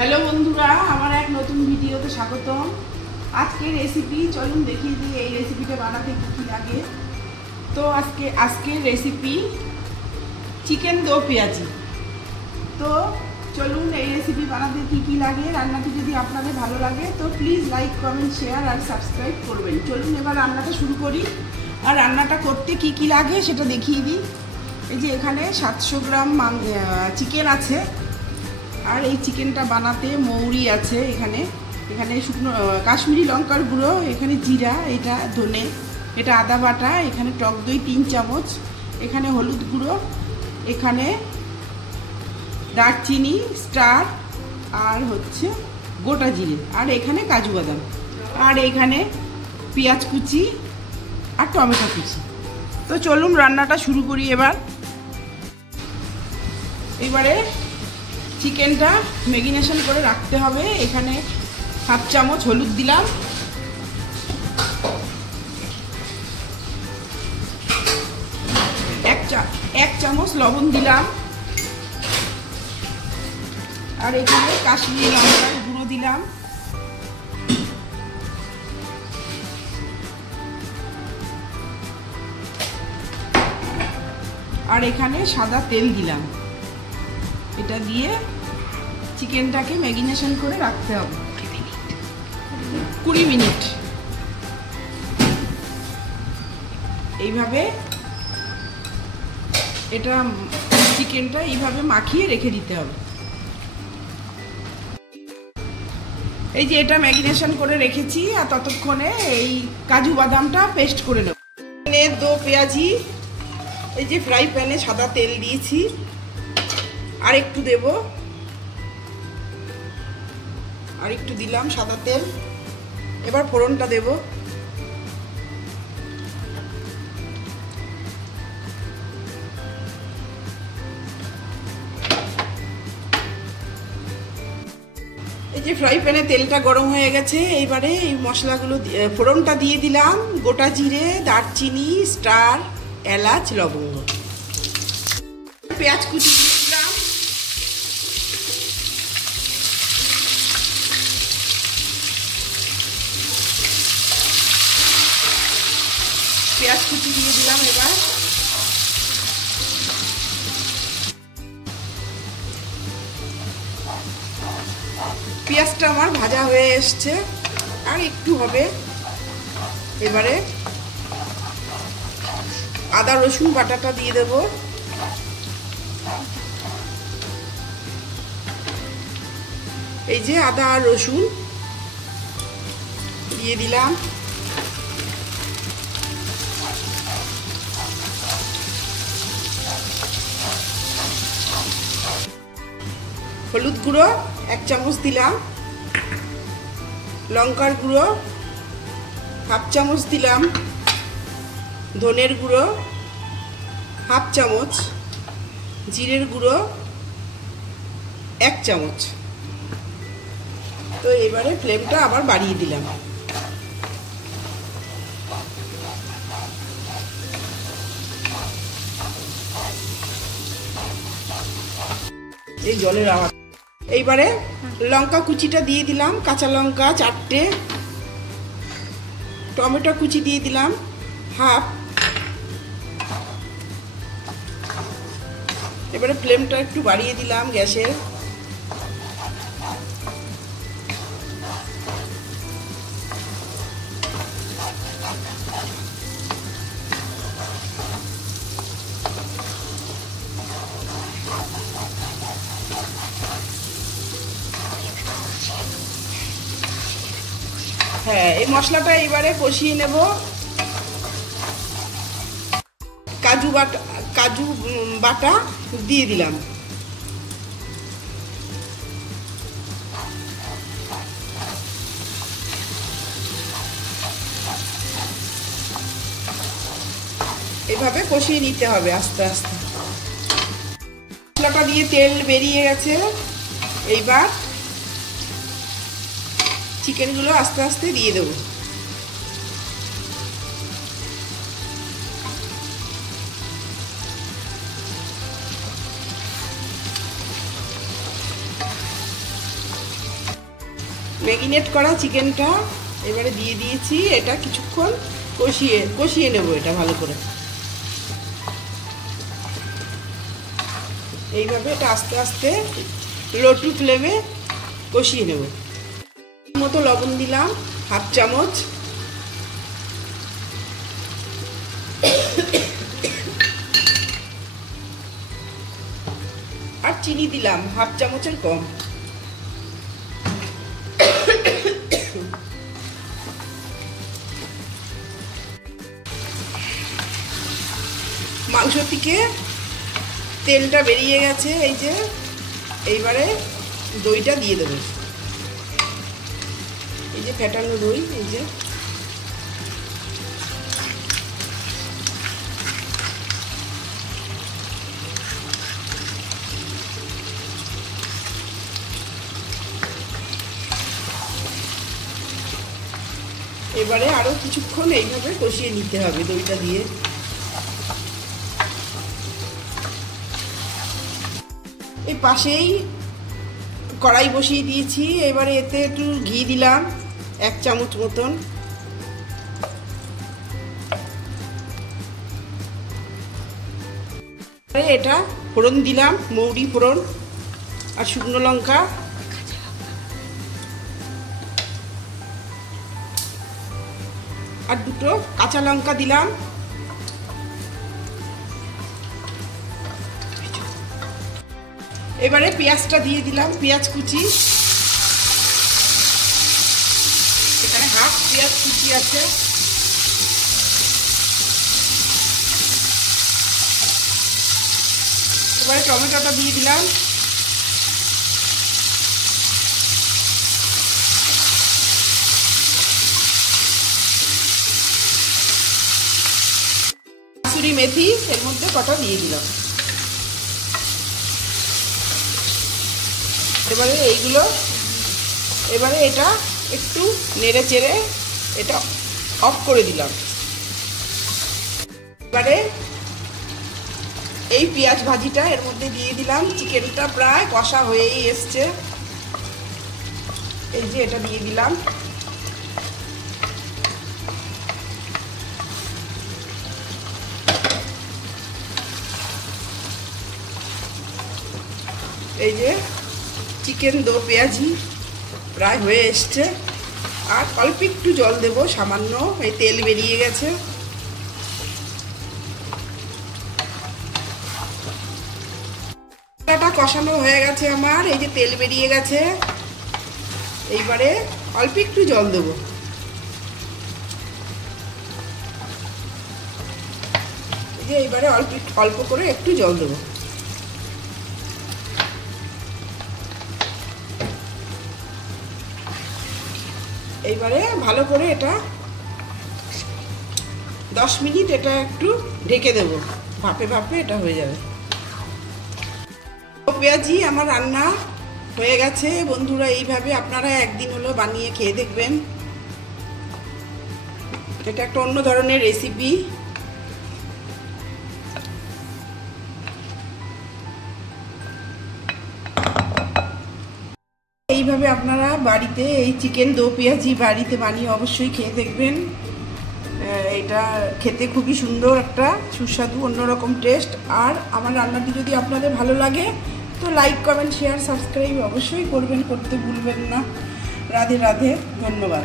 Hello বন্ধুরা, আমার এক নতুন ভিডিওতে স্বাগতম। আজকের রেসিপি চলুন দেখিয়ে দিই এই রেসিপিটা বানাতে কী কী লাগে। তো আজকের রেসিপি চিকেন দো পেঁয়াজি। তো চলুন এই রেসিপি বানাতে কী কী লাগে। রান্নাটি যদি আপনাদের ভালো লাগে তো প্লিজ লাইক, কমেন্ট, শেয়ার আর সাবস্ক্রাইব করবেন। চলুন এবার রান্নাটা শুরু করি। আর রান্নাটা করতে কী কী লাগে সেটা দেখিয়ে দিই। এই যে এখানে 700 গ্রাম চিকেন আছে। আর এই চিকেনটা বানাতে মৌরি আছে, এখানে শুকনো কাশ্মীরি লঙ্কার গুঁড়ো, এখানে জিরা, এটা ধনে, এটা আদা বাটা, এখানে টক দই 3 চামচ, এখানে হলুদ গুঁড়ো, এখানে দারচিনি, স্টার আর হচ্ছে গোটা জিরে, আর এখানে কাজু বাদাম, আর এখানে পেঁয়াজ কুচি আর টমেটো কুচি। তো চলুন রান্নাটা শুরু করি। এবারে চিকেনটা ম্যারিনেশন করে রাখতে হবে। এখানে 1/2 চামচ হলুদ দিলাম, 1 চামচ লবণ দিলাম, আর এখানে কাশ্মীরি লঙ্কার গুঁড়ো দিলাম, আর এখানে সাদা তেল দিলাম। এটা দিয়ে চিকেনটাকে ম্যারিনেশন করে রাখতে হবে 20 মিনিট। এইভাবে এটা চিকেনটা এইভাবে মাখিয়ে রেখে দিতে হবে। এই যে এটা ম্যারিনেশন করে রেখেছি, আর ততক্ষণে এই কাজু বাদামটা পেস্ট করে নেব। দো পেঁয়াজি, এই যে ফ্রাই প্যানে সাদা তেল দিয়েছি, আর একটু দেব, আর একটু দিলাম সাদা তেল। এবার ফোড়নটা দেব। এই যে ফ্রাই প্যানে তেলটা গরম হয়ে গেছে। এইবারে এই মশলাগুলো ফোড়নটা দিয়ে দিলাম, গোটা জিরে, দারচিনি, স্টার, এলাচ, লবঙ্গ, পেঁয়াজ কুচি দিয়ে দিলাম, পেঁয়াজ কুচি দিয়ে দিলাম। এবার পেঁয়াজটা আমার ভাজা হয়ে এসছে, আর একটু হবে। এবারে আদা রসুন বাটাটা দিয়ে দেব, এই যে আদা আর রসুন দিয়ে দিলাম, হলুদ গুঁড়ো 1 চামচ দিলাম, লঙ্কার গুঁড়ো 1/2 চামচ দিলাম, ধনের গুঁড়ো 1/2 চামচ, জিরের গুঁড়ো 1 চামচ। তো এবারে ফ্লেমটা আবার বাড়িয়ে দিলাম। এই জলের আওয়াজ। এইবারে লঙ্কা কুচিটা দিয়ে দিলাম, কাঁচা লঙ্কা 4টে, টমেটো কুচি দিয়ে দিলাম 1/2। এবারে ফ্লেমটা একটু বাড়িয়ে দিলাম গ্যাসের। হ্যাঁ, এই মশলাটা এবারে কষিয়ে নেব। কাজু বাটা দিয়ে দিলাম, এভাবে কষিয়ে নিতে হবে আস্তে আস্তে। মশলাটা দিয়ে তেল বেরিয়ে গেছে। এইবার চিকেনগুলো আস্তে আস্তে দিয়ে দেবো। ম্যারিনেট করা চিকেনটা এবারে দিয়ে দিয়েছি। এটা কিছুক্ষণ কষিয়ে নেব এটা ভালো করে। এইভাবে এটা আস্তে আস্তে লো টু ফ্লেমে কষিয়ে নেব। মতো লবণ দিলাম, হাফ চামচ। আর চিনি দিলাম হাফ চামচের কম। মাংস থেকে তেলটা বেরিয়ে গেছে, এই যে এইবারে দইটা দিয়ে দেবো। এই যে ফেটানো দই, এই যে এবারে আরো কিছুক্ষণ এইভাবে কষিয়ে নিতে হবে দইটা দিয়ে। এই পাশেই কড়াই বসিয়ে দিয়েছি। এবারে এতে একটু ঘি দিলাম 1 চামচ মতন। এটা ফোড়ন দিলাম, মৌরি ফোড়ন আর শুকনো লঙ্কা। আর 2টো কাঁচা লঙ্কা দিলাম। এবারে পেঁয়াজটা দিয়ে দিলাম, পেঁয়াজ কুচি। এখানে হাফ পেঁয়াজ কুচি আছে। এবারে টমেটোটা দিয়ে দিলাম। কাসুরি মেথি এর মধ্যে কটা দিয়ে দিলাম। এবারে এটা একটু নেড়ে চেড়ে এটা অফ করে দিলাম। এবারে এই পেঁয়াজ ভাজিটা এর মধ্যে দিয়ে দিলাম। চিকেনটা প্রায় কষা হয়েই এসছে। এই যে এটা দিয়ে দিলাম। এই যে চিকেন দো পেঁয়াজি প্রায় হয়ে এসছে। আর অল্প একটু জল দেব, সামান্য। এই তেল বেরিয়ে গেছে। মশলাটা কষানো হয়ে গেছে আমার। এই যে তেল বেরিয়ে গেছে। এইবারে অল্প একটু জল দেব। এই যে এইবারে অল্প করে একটু জল দেব। এইবারে ভালো করে এটা 10 মিনিট এটা একটু ঢেকে দেব। ভাপে ভাপে এটা হয়ে যাবে। পেঁয়াজি আমার রান্না হয়ে গেছে। বন্ধুরা, এইভাবে আপনারা একদিন হলো বানিয়ে খেয়ে দেখবেন। এটা একটা অন্য ধরনের রেসিপি। এইভাবে আপনারা বাড়িতে এই চিকেন দো পেঁয়াজি বাড়িতে বানিয়ে অবশ্যই খেয়ে দেখবেন। এটা খেতে খুবই সুন্দর, একটা সুস্বাদু অন্যরকম টেস্ট। আর আমার রান্নাটি যদি আপনাদের ভালো লাগে তো লাইক, কমেন্ট, শেয়ার, সাবস্ক্রাইব অবশ্যই করবেন, করতে ভুলবেন না। রাধে রাধে, ধন্যবাদ।